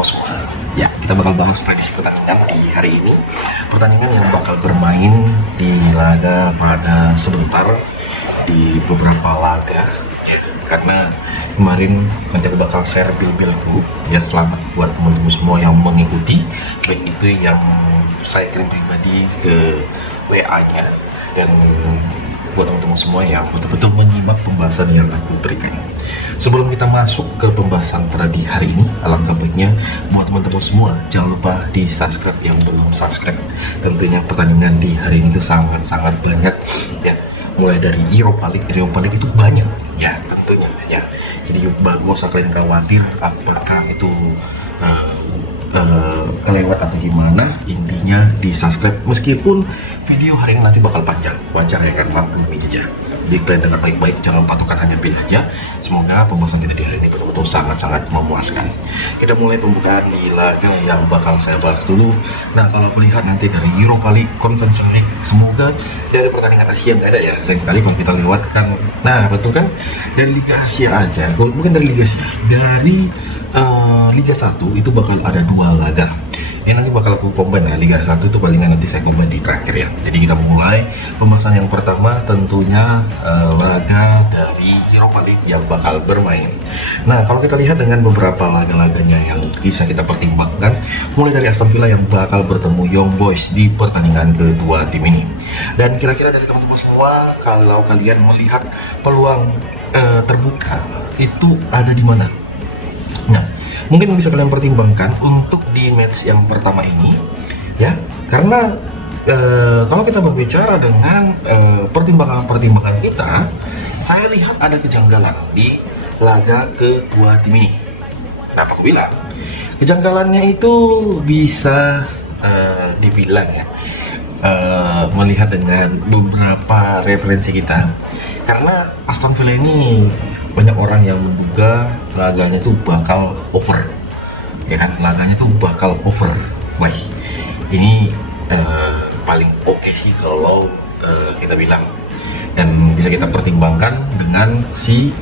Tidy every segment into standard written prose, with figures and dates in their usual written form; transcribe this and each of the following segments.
teman-teman semua. Ya, kita bakal bahas prediksi pertandingan di hari ini. Pertandingan yang bakal bermain di laga pada sebentar di beberapa laga. Karena kemarin nanti aku bakal share bil-bilku. Ya, selamat buat teman-teman semua yang mengikuti, baik itu yang saya kirim pribadi ke WA-nya dan buat teman-teman semua yang betul-betul menyimak pembahasan yang aku berikan. Sebelum kita masuk ke pembahasan pada di hari ini, alangkah baiknya buat teman-teman semua jangan lupa di subscribe yang belum subscribe. Tentunya pertandingan di hari ini itu sangat-sangat banyak ya, mulai dari Europa League itu banyak ya tentunya ya. Jadi gak usah kalian khawatir apakah itu kelewat atau gimana, intinya di subscribe. Meskipun video hari ini nanti bakal panjang, wajar ya kan, maklum aja. Jadi kalian dengar baik-baik, jangan patokan hanya bil aja. Semoga pembahasan kita di hari ini betul-betul sangat-sangat memuaskan. Kita mulai pembukaan di laga yang bakal saya bahas dulu. Nah, kalau melihat nanti dari Europa League, Conference League, semoga dari pertandingan Asia nggak ada ya. Sayang sekali kalau kita lewatkan. Nah, betul kan, dari Liga Asia aja, bukan dari Liga Asia, dari Liga 1 itu bakal ada 2 laga. Ini nanti bakal aku combine ya, Liga 1 itu palingan nanti saya combine di terakhir ya. Jadi kita mulai pembahasan yang pertama, tentunya laga dari Europa League yang bakal bermain. Nah, kalau kita lihat dengan beberapa laga-laganya yang bisa kita pertimbangkan, mulai dari Aston Villa yang bakal bertemu Young Boys di pertandingan kedua tim ini. Dan kira-kira dari teman-teman semua, kalau kalian melihat peluang terbuka itu ada di mana? Nah, mungkin bisa kalian pertimbangkan untuk di match yang pertama ini ya, karena kalau kita berbicara dengan pertimbangan-pertimbangan kita, saya lihat ada kejanggalan di laga kedua tim ini. Kenapa aku bilang kejanggalannya itu bisa dibilang ya, melihat dengan beberapa referensi kita, karena Aston Villa ini banyak orang yang menduga laganya tuh bakal over ya kan, laganya tuh bakal over. Wah, ini paling oke sih kalau kita bilang, dan bisa kita pertimbangkan dengan si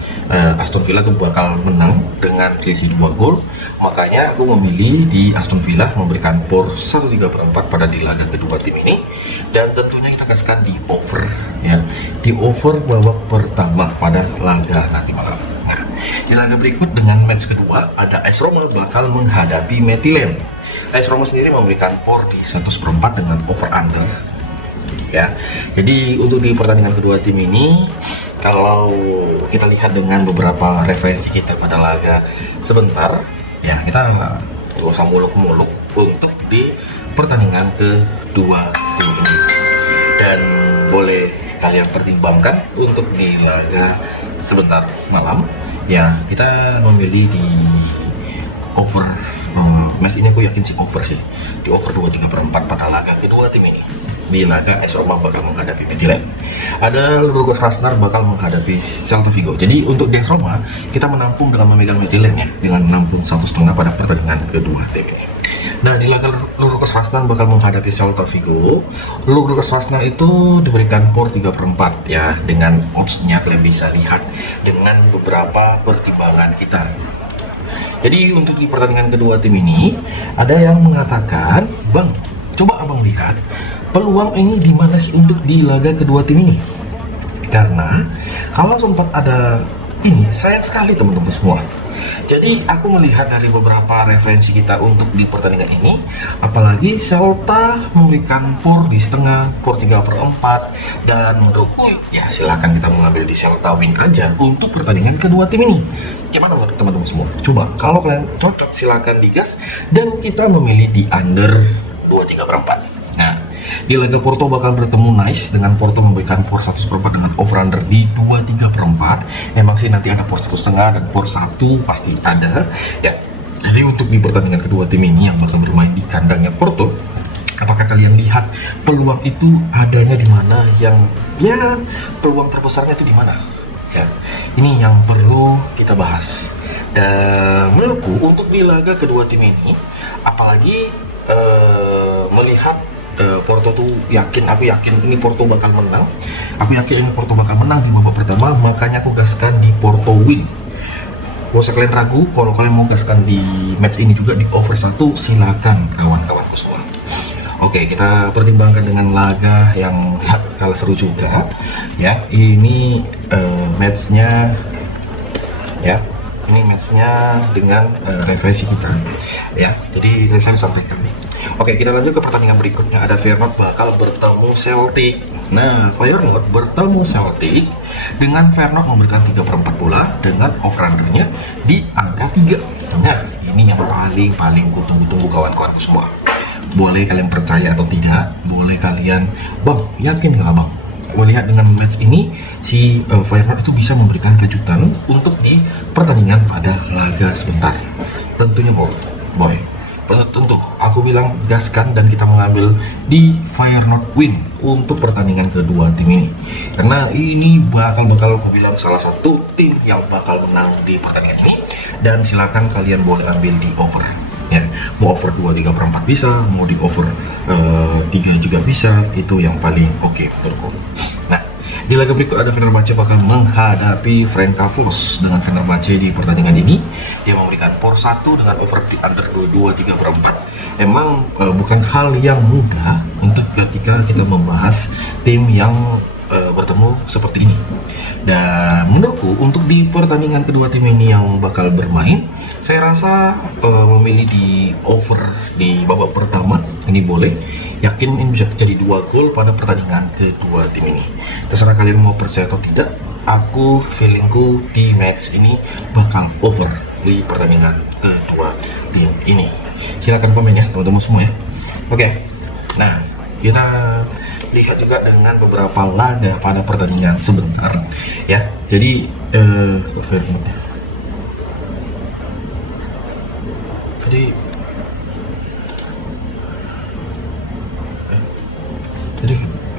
Aston Villa tuh bakal menang dengan selisih 2 gol. Makanya aku memilih di Aston Villa memberikan por 1/3/4 pada di laga kedua tim ini, dan tentunya kita kasihkan di over ya, di over babak pertama pada laga nanti malam. Nah, di laga berikut dengan match kedua ada AS Roma bakal menghadapi Midtjylland. AS Roma sendiri memberikan por di 1/4 dengan over under ya. Jadi untuk di pertandingan kedua tim ini, kalau kita lihat dengan beberapa referensi kita pada laga sebentar ya, kita nggak usah muluk-muluk untuk di pertandingan kedua tim ini, dan boleh kalian pertimbangkan untuk di laga sebentar malam ya. Kita memilih di over match ini, aku yakin sih over sih, di over 2/3/4 pada laga kedua tim ini. Di laga AS Roma bakal menghadapi Midtjylland. Ada Lugos Krasnar bakal menghadapi Celta Vigo. Jadi untuk di AS Roma kita menampung dengan memegang Midtjylland ya, dengan 61,5 pada pertandingan kedua tim ini. Nah, di laga Lugos Krasnar bakal menghadapi Celta Vigo. Lugos Krasnar itu diberikan por 3/4 ya, dengan odds-nya kalian bisa lihat dengan beberapa pertimbangan kita. Jadi untuk di pertandingan kedua tim ini ada yang mengatakan, "Bang, coba abang lihat peluang ini di mana sih untuk di laga kedua tim ini?" Karena kalau sempat ada ini, sayang sekali teman-teman semua. Jadi aku melihat dari beberapa referensi kita untuk di pertandingan ini, apalagi Celta memberikan por di setengah, por 3/4, dan menurutku ya silahkan kita mengambil di Celta win aja untuk pertandingan kedua tim ini. Gimana menurut teman-teman semua? Coba kalau kalian cocok silahkan digas, dan kita memilih di under 2/3/4. Nah, di laga Porto bakal bertemu Nice, dengan Porto memberikan por 1/4 dengan over under di 2/3/4. Memang sih nanti ada por 1,5 dan por 1 pasti ada ya. Jadi untuk di pertandingan kedua tim ini yang bakal bermain di kandangnya Porto, apakah kalian lihat peluang itu adanya di mana? Yang ya peluang terbesarnya itu di mana? Ya, ini yang perlu kita bahas. Dan menurutku untuk di laga kedua tim ini, apalagi melihat Porto tuh aku yakin ini Porto bakal menang. Aku yakin ini Porto bakal menang di babak pertama, makanya aku gaskan di Porto win. Gak usah kalian ragu, kalau kalian mau gaskan di match ini juga di over 1, silakan kawan-kawanku semua. Oke, kita pertimbangkan dengan laga yang kalah seru juga ya. Ini matchnya ya, ini matchnya dengan referensi kita ya. Jadi saya sampaikan nih. Oke, kita lanjut ke pertandingan berikutnya. Ada Feyenoord bakal bertemu Celtic. Nah, Feyenoord bertemu Celtic dengan Feyenoord memberikan 3/4 bola dengan over-undernya di angka 3. Nah, ini yang paling kutunggu-tunggu kawan-kawan semua. Boleh kalian percaya atau tidak, boleh kalian, bang, yakin nggak bang? Melihat dengan match ini, si Feyenoord itu bisa memberikan kejutan untuk di pertandingan pada laga sebentar. Tentunya boy. Tentu, aku bilang gaskan dan kita mengambil di Feyenoord win untuk pertandingan kedua tim ini. Karena ini bakal aku bilang salah satu tim yang bakal menang di pertandingan ini. Dan silakan kalian boleh ambil di over. Ya, mau over 2/3/4 bisa, mau di over 3 juga bisa, itu yang paling oke menurutku. Nah, di laga berikut ada Fenerbahce bakal menghadapi Ferencváros. Dengan Fenerbahce di pertandingan ini dia memberikan por 1 dengan over di under 2/3/4. Emang bukan hal yang mudah untuk ketika kita membahas tim yang bertemu seperti ini. Dan menurutku untuk di pertandingan kedua tim ini yang bakal bermain, saya rasa memilih di over di babak pertama ini boleh. Yakin ini bisa jadi 2 gol pada pertandingan kedua tim ini. Terserah kalian mau percaya atau tidak. Aku feelingku di match ini bakal over di pertandingan kedua tim ini. Silahkan komen ya teman-teman semua ya. Oke. Nah, kita lihat juga dengan beberapa laga pada pertandingan sebentar ya. Jadi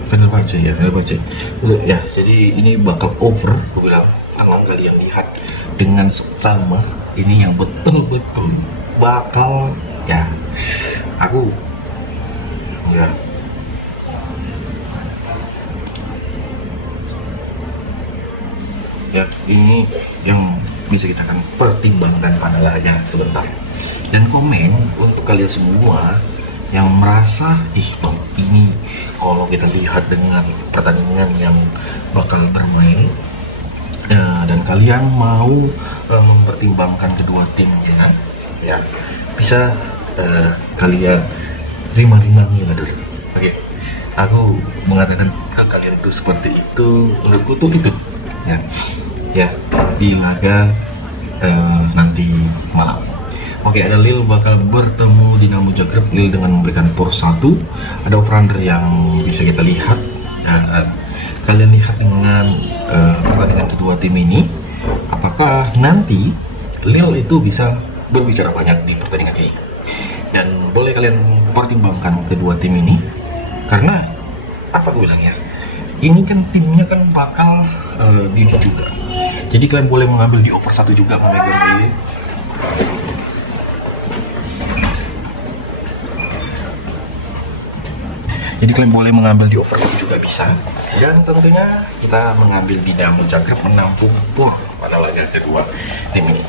Fenerbahce ya, jadi ini bakal over, aku bilang. Kalau kalian lihat dengan sama ini yang betul-betul bakal ya, aku ya ini yang bisa kita akan pertimbangkan pada laga sebentar. Dan komen untuk kalian semua yang merasa bang, ini kalau kita lihat dengan pertandingan yang bakal bermain dan kalian mau mempertimbangkan kedua tim ya bisa kalian terima-terima dulu. Oke, aku mengatakan ke kalian itu seperti itu, menurutku tuh itu ya di laga nanti malam. Oke, ada Lille bakal bertemu Dinamo Zagreb. Lille dengan memberikan por 1. Ada over-under yang bisa kita lihat. Kalian lihat dengan pertandingan kedua tim ini, apakah nanti Lille itu bisa berbicara banyak di pertandingan ini. Dan boleh kalian pertimbangkan kedua tim ini, karena apa gue bilang ya, ini kan timnya kan bakal diri juga. Jadi kalian boleh mengambil di over 1 juga memegang Lille. Jadi kalian boleh mengambil di over juga bisa. Dan tentunya kita mengambil di Dinamo Zagreb menampung pun pada laga kedua tim ini.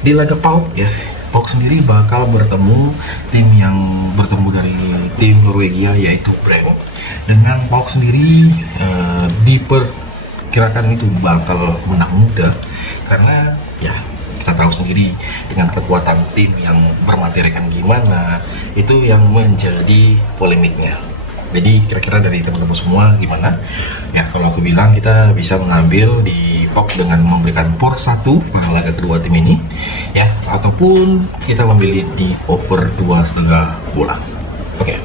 Di laga PAOK ya, PAOK sendiri bakal bertemu tim yang bertemu dari tim Norwegia yaitu Bremo. Dengan PAOK sendiri diperkirakan itu bakal menang mudah karena ya kita tahu sendiri dengan kekuatan tim yang bermaterikan gimana, itu yang menjadi polemiknya. Jadi kira-kira dari teman-teman semua gimana? Ya kalau aku bilang kita bisa mengambil di PAOK dengan memberikan por 1 pada laga kedua tim ini ya, ataupun kita memilih di over 2,5 bola. Oke.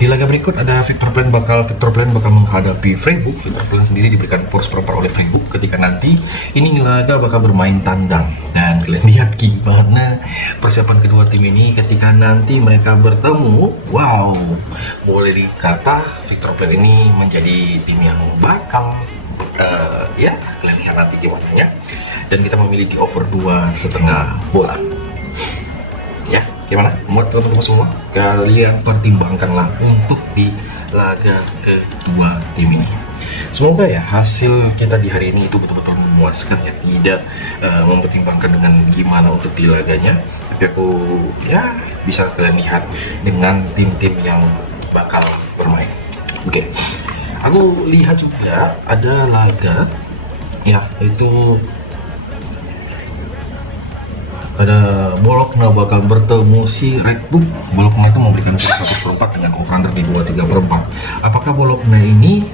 Di laga berikut ada Victor Plzen bakal menghadapi Freiburg. Victor Plzen sendiri diberikan por 1/4 oleh Freiburg ketika nanti ini laga bakal bermain tandang. Dan kalian lihat gimana persiapan kedua tim ini ketika nanti mereka bertemu. Wow, boleh dikata Victor Plzen ini menjadi tim yang bakal ya kalian lihat nanti gimana ya. Dan kita memiliki over 2,5 bola. Ya, gimana? Buat teman-teman semua, kalian pertimbangkanlah untuk di laga kedua tim ini. Semoga ya hasil kita di hari ini itu betul-betul memuaskan ya, tidak mempertimbangkan dengan gimana untuk di laganya, tapi aku ya bisa kalian lihat dengan tim-tim yang bakal bermain. Oke, aku lihat juga ada laga ya, itu ada Bologna bakal bertemu si Red Bull. Bologna itu memberikan 1/4 dengan over-under di 23/4. Apakah Bologna ini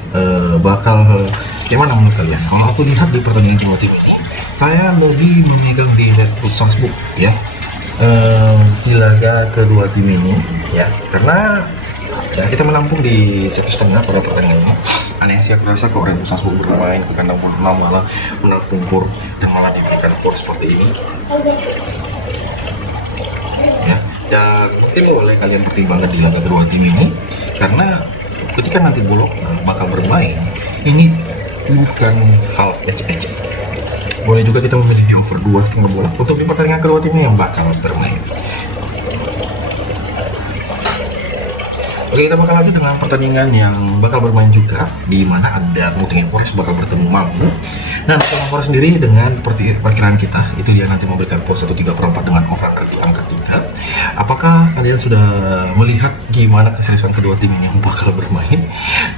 bakal gimana menurut kalian? Kalau aku lihat di pertandingan kedua tim ini, saya lebih memegang di Red Bull Salzburg ya, di laga kedua tim ini ya, karena ya, kita menampung di 1,5 pada pertandingan ini. Aneh sih, aku rasa kalau Red Bull Salzburg bermain ke kandang Bologna malah menampung pur dan malah diberikan pur seperti ini ya. Dan mungkin boleh kalian pertimbangkan di laga kedua tim ini, karena ketika nanti Bologna bakal bermain ini bukan hal ecek-ecek. Boleh juga kita memilih di over 2,5 bola untuk di pertandingan kedua tim ini yang bakal bermain. Oke, kita bakal lanjut dengan pertandingan yang bakal bermain juga, di mana ada Nottingham Forest bakal bertemu Malmo. Nah, Nottingham Forest sendiri dengan perkiraan kita itu dia nanti memberikan poin 1/3/4 dengan over di angka 3. Apakah kalian sudah melihat gimana keseriusan kedua tim ini yang bakal bermain?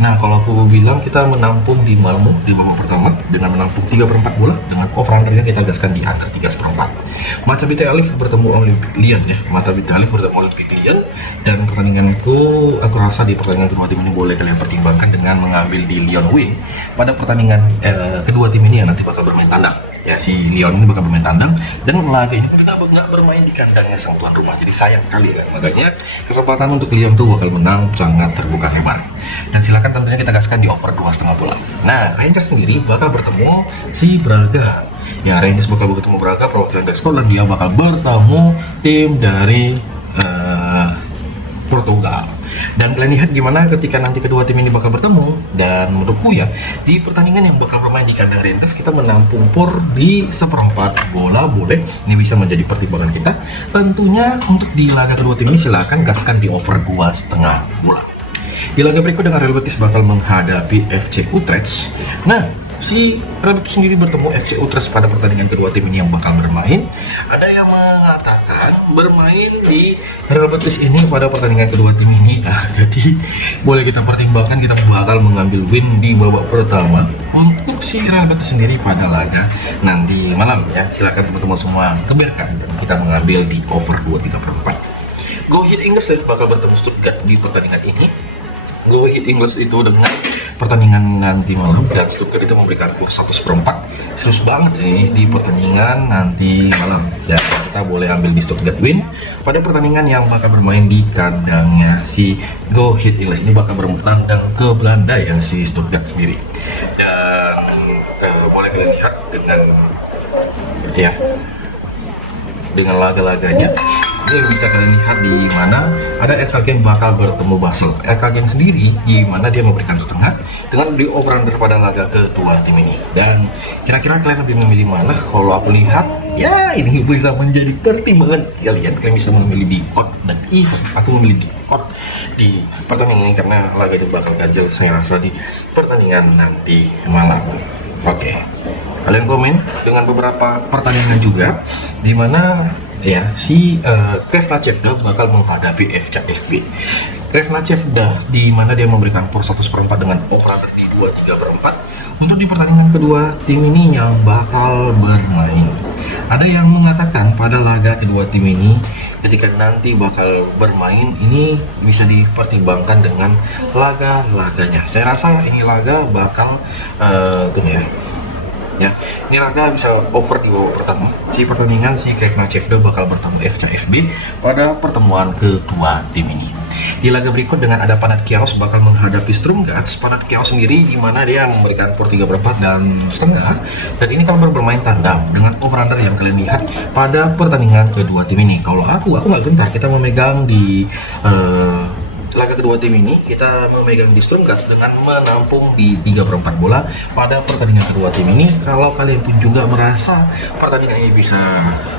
Nah, kalau aku bilang kita menampung di Malmo di babak pertama dengan menampung 3/4 bola dengan over undernya kita gaskan di under 3/4. Maccabi Tel Aviv bertemu Olympic Lyon ya, Maccabi Tel Aviv bertemu Olympic Lyon, dan pertandinganku aku rasa di pertandingan kedua tim ini boleh kalian pertimbangkan dengan mengambil di Lyon win pada pertandingan kedua tim ini yang nanti bakal bermain tandang ya. Si Lyon ini bakal bermain tandang, dan laga ini kita nggak bermain di kandangnya sang tuan rumah, jadi sayang sekali kan. Makanya kesempatan untuk Lyon tuh bakal menang sangat terbuka lebar, dan silakan tentunya kita gaskan di over 2,5 bola. Nah, Rangers sendiri bakal bertemu si Braga ya. Rangers bakal bertemu Braga, perwakilan dari Skotland. Dia bakal bertemu tim dari Portugal. Dan kalian lihat gimana ketika nanti kedua tim ini bakal bertemu. Dan menurutku ya, di pertandingan yang bakal bermain di kandang Rangers kita menampung pur di 1/4 bola boleh. Ini bisa menjadi pertimbangan kita. Tentunya untuk di laga kedua tim ini silakan gaskan di over 2,5 bola. Di laga berikut dengan Real Betis bakal menghadapi FC Utrecht. Nah, si Real Betis sendiri bertemu FC Utrecht pada pertandingan kedua tim ini yang bakal bermain. Ada yang mengatakan bermain di Real Betis ini pada pertandingan kedua tim ini, nah, jadi boleh kita pertimbangkan kita bakal mengambil win di babak pertama untuk si Real Betis sendiri pada laga nanti malam ya. Silakan teman-teman semua kebirkan dan kita mengambil di over 2,3/4. Go Ahead English bakal bertemu Stuttgart di pertandingan ini. Go Ahead English itu dengan pertandingan nanti malam, dan Stuttgart itu memberikan kurs 1/4. Serius banget nih di pertandingan nanti malam, dan kita boleh ambil di Stuttgart win pada pertandingan yang bakal bermain di kandangnya si Go Ahead English. Ini bakal bertandang ke Belanda ya, si Stuttgart sendiri. Dan boleh kalian lihat dengan ya, dengan laga-laganya ini bisa kalian lihat di mana ada RK Genk bakal bertemu Basel. RK Genk sendiri di mana dia memberikan setengah dengan di over under pada laga kedua tim ini. Dan kira-kira kalian lebih memilih mana? Kalau aku lihat ya ini bisa menjadi pertimbangan kalian. Kalian bisa memilih di odd dan even. Aku memilih di odd di pertandingan ini karena laga itu bakal ganjil saya rasa di pertandingan nanti malam. Oke, kalian komen dengan beberapa pertandingan juga di mana ya si Krasna Cevda bakal menghadapi FCFB. Krasna Cevda di mana dia memberikan pur 1/4 dengan over di 2,3/4 untuk di pertandingan kedua tim ini yang bakal bermain. Ada yang mengatakan pada laga kedua tim ini ketika nanti bakal bermain ini bisa dipertimbangkan dengan laga-laganya. Saya rasa ini laga bakal ya, ini laga bisa over di babak pertama. Si pertandingan si Krasna Cevda bakal bertemu FCFB pada pertemuan kedua tim ini. Di laga berikut dengan ada Panathinaikos bakal menghadapi Sturm Graz. Panathinaikos sendiri di mana dia memberikan pur 3/4 dan setengah, dan ini kalau bermain tandang dengan over under yang kalian lihat pada pertandingan kedua tim ini. Kalau aku nggak gentar, kita memegang di laga kedua tim ini kita memegang di Sturm Graz dengan menampung di 3/4 bola pada pertandingan kedua tim ini. Kalau kalian pun juga merasa pertandingan ini bisa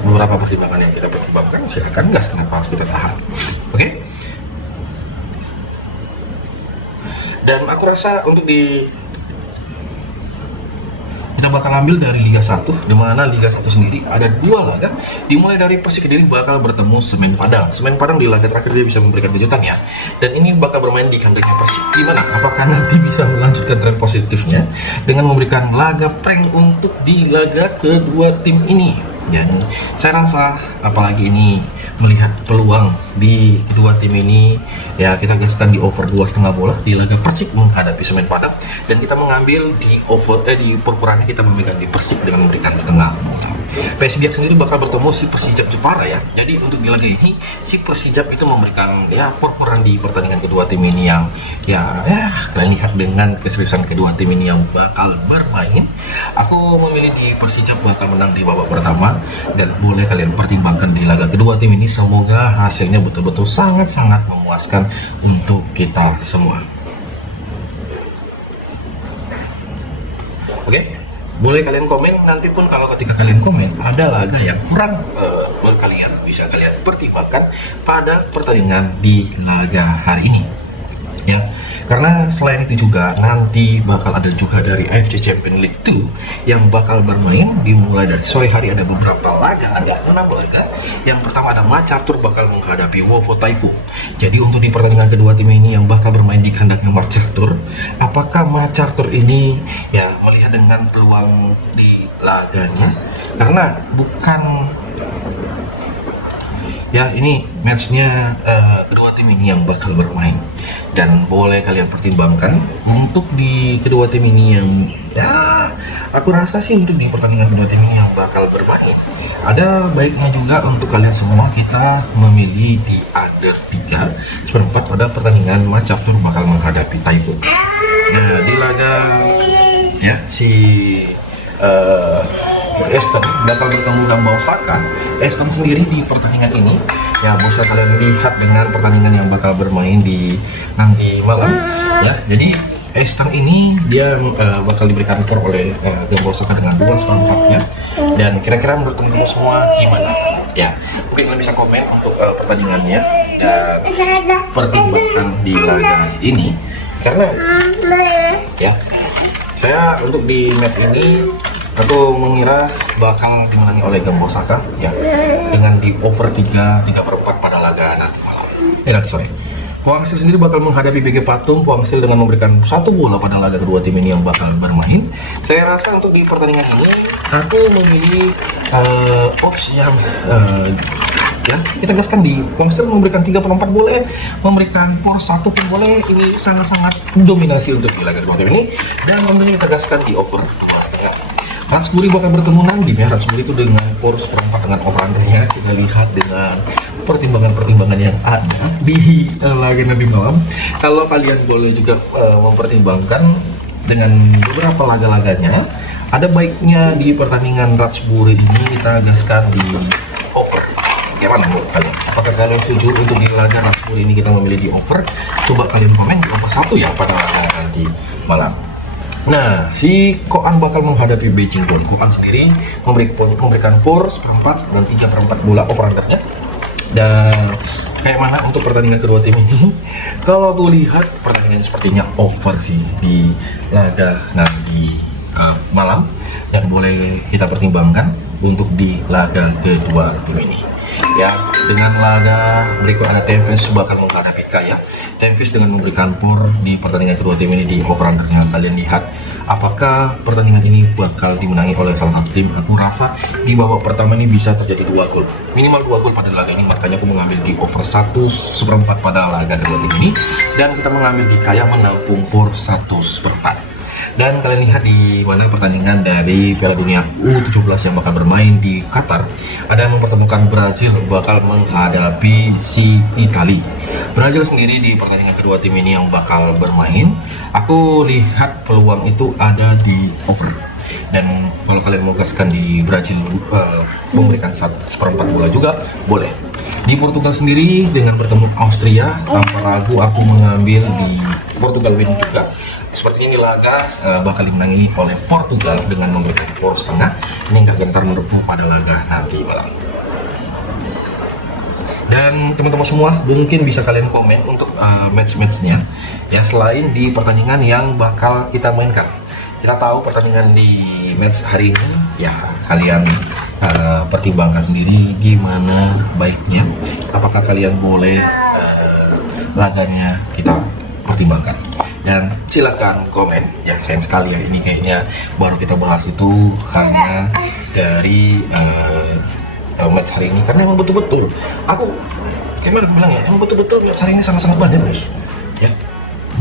beberapa pertimbangan yang kita pertimbangkan, silakan gas, kenapa harus kita tahan. Oke? Dan aku rasa untuk di bakal ambil dari Liga 1, di mana Liga 1 sendiri ada 2 laga. Dimulai dari Persik Kediri bakal bertemu Semen Padang. Semen Padang di laga terakhir dia bisa memberikan kejutan ya. Dan ini bakal bermain di kandangnya Persik. Gimana? Apakah nanti bisa melanjutkan tren positifnya dengan memberikan laga prank untuk di laga kedua tim ini? Dan saya rasa apalagi ini melihat peluang di kedua tim ini, ya kita gaskan di over 2,5 bola di laga Persik menghadapi Semen Padang, dan kita mengambil di over di perkurannya kita memegang di Persik dengan memberikan setengah bola. PS Biak sendiri bakal bertemu si Persijap Jepara ya. Jadi untuk di laga ini si Persijap itu memberikan ya perkuran di pertandingan kedua tim ini yang kalian lihat dengan keseriusan kedua tim ini yang bakal bermain. Aku memilih di Persijap bakal menang di babak pertama, dan boleh kalian pertimbangkan di laga kedua tim ini. Semoga hasilnya betul-betul sangat-sangat memuaskan untuk kita semua. Oke? Boleh kalian komen, nanti pun kalau ketika kalian komen ada laga yang kurang kalian bisa kalian pertimbangkan pada pertandingan di laga hari ini ya. Karena selain itu juga nanti bakal ada juga dari AFC Champions League 2 yang bakal bermain dimulai dari sore hari. Ada beberapa laga, ada 6 laga. Yang pertama ada Macatur bakal menghadapi Wovo Taipu. Jadi untuk di pertandingan kedua tim ini yang bakal bermain di kandangnya Macatur, apakah Macatur ini ya melihat dengan peluang di laganya? Karena bukan ya, ini matchnya kedua tim ini yang bakal bermain, dan boleh kalian pertimbangkan untuk di kedua tim ini yang ya aku rasa sih untuk di pertandingan kedua tim ini yang bakal bermain ada baiknya juga untuk kalian semua kita memilih di under 3/4 pada pertandingan Macatur bakal menghadapi Taipu. Nah di laga ya si Aston bakal bertemu Gamba Osaka. Aston sendiri di pertandingan ini ya bisa kalian lihat dengan pertandingan yang bakal bermain di nanti malam ya. Jadi Aston ini dia bakal diberikan skor oleh Gamba Osaka dengan 2/4 ya. Dan kira-kira menurut teman-teman semua gimana ya? Mungkin kalian bisa komen untuk pertandingannya dan pertimbangkan di laga ini, karena ya saya untuk di match ini aku mengira bakal menangani oleh Gamba Osaka ya, dengan di over 3/4 pada laga nanti malam. Nanti sore. Poangsil sendiri bakal menghadapi BG Patung. Poangsil dengan memberikan 1 bola pada laga kedua tim ini yang bakal bermain. Saya rasa untuk di pertandingan ini aku memilih opsi yang ya kita gaskan di Poangsil memberikan 3/4 boleh, memberikan por 1 pun boleh. Ini sangat-sangat dominasi untuk di laga kedua tim ini, dan tentunya kita gaskan di over 2,5. Ratsburi bakal bertemu Nandi ya. Ratsburi itu dengan por 1/4 dengan over-undernya. Kita lihat dengan pertimbangan-pertimbangan yang ada di laga nanti malam. Kalau kalian boleh juga mempertimbangkan dengan beberapa laga-laganya, ada baiknya di pertandingan Ratsburi ini kita gaskan di over. Bagaimana menurut kalian? Apakah kalian setuju untuk di laga Ratsburi ini kita memilih di over? Coba kalian komen over 1 ya pada laga nanti malam. Nah, si Koan bakal menghadapi Beijing Dawn. Koan sendiri memberikan por 1/4 dan 3/4 bola over-undernya. Dan kayak mana untuk pertandingan kedua tim ini? Kalau aku lihat pertandingan sepertinya over sih di laga nanti malam, dan boleh kita pertimbangkan untuk di laga kedua tim ini. Ya, dengan laga berikut ada Tempest bakal menghadapi Kaya. Tempest dengan memberikan por di pertandingan kedua tim ini di over-undernya. Kalian lihat apakah pertandingan ini bakal dimenangi oleh salah satu tim. Aku rasa di babak pertama ini bisa terjadi 2 gol, minimal 2 gol pada laga ini. Makanya aku mengambil di over 1/4 pada laga kedua tim ini, dan kita mengambil di Kaya menampung por 1/4. Dan kalian lihat di mana pertandingan dari Piala Dunia U17 yang bakal bermain di Qatar, ada yang mempertemukan Brazil bakal menghadapi si Itali. Brazil sendiri di pertandingan kedua tim ini yang bakal bermain, aku lihat peluang itu ada di over. Dan kalau kalian mau gaskan di Brazil memberikan 1/4 bola juga boleh. Di Portugal sendiri dengan bertemu Austria, tanpa ragu aku mengambil di Portugal win juga. Seperti ini laga bakal dimenangi oleh Portugal dengan memberikan por 1/2. Ini nggak gentar menurutmu pada laga nanti malam. Dan teman-teman semua mungkin bisa kalian komen untuk match-matchnya ya, selain di pertandingan yang bakal kita mainkan. Kita tahu pertandingan di match hari ini ya kalian pertimbangkan sendiri gimana baiknya, apakah kalian boleh laganya kita pertimbangkan. Dan silakan komen ya, sayang sekali ya, ini kayaknya baru kita bahas itu hanya dari match hari ini, karena emang betul-betul aku kayak bilang ya, emang betul-betul match hari ini sangat-sangat banyak bos ya,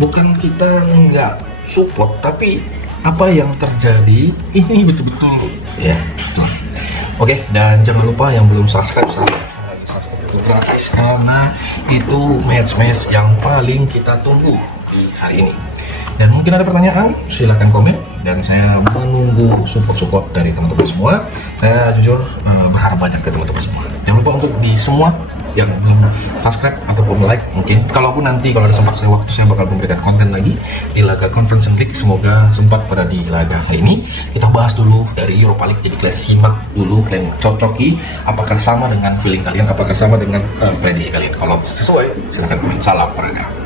bukan kita nggak support, tapi apa yang terjadi ini betul-betul ya betul. Oke, dan jangan lupa yang belum subscribe itu gratis, karena itu match-match yang paling kita tunggu di hari ini. Dan mungkin ada pertanyaan, silahkan komen, dan saya menunggu support dari teman-teman semua. Saya jujur berharap banyak ke teman-teman semua. Jangan lupa untuk di semua yang belum subscribe ataupun like, mungkin kalaupun nanti kalau ada sempat saya bakal memberikan konten lagi di laga Conference League. Semoga sempat pada di laga hari ini. Kita bahas dulu dari Europa League, jadi kalian simak dulu, kalian cocoki apakah sama dengan feeling kalian, apakah sama dengan prediksi kalian. Kalau sesuai silahkan komen. Salam olahraga.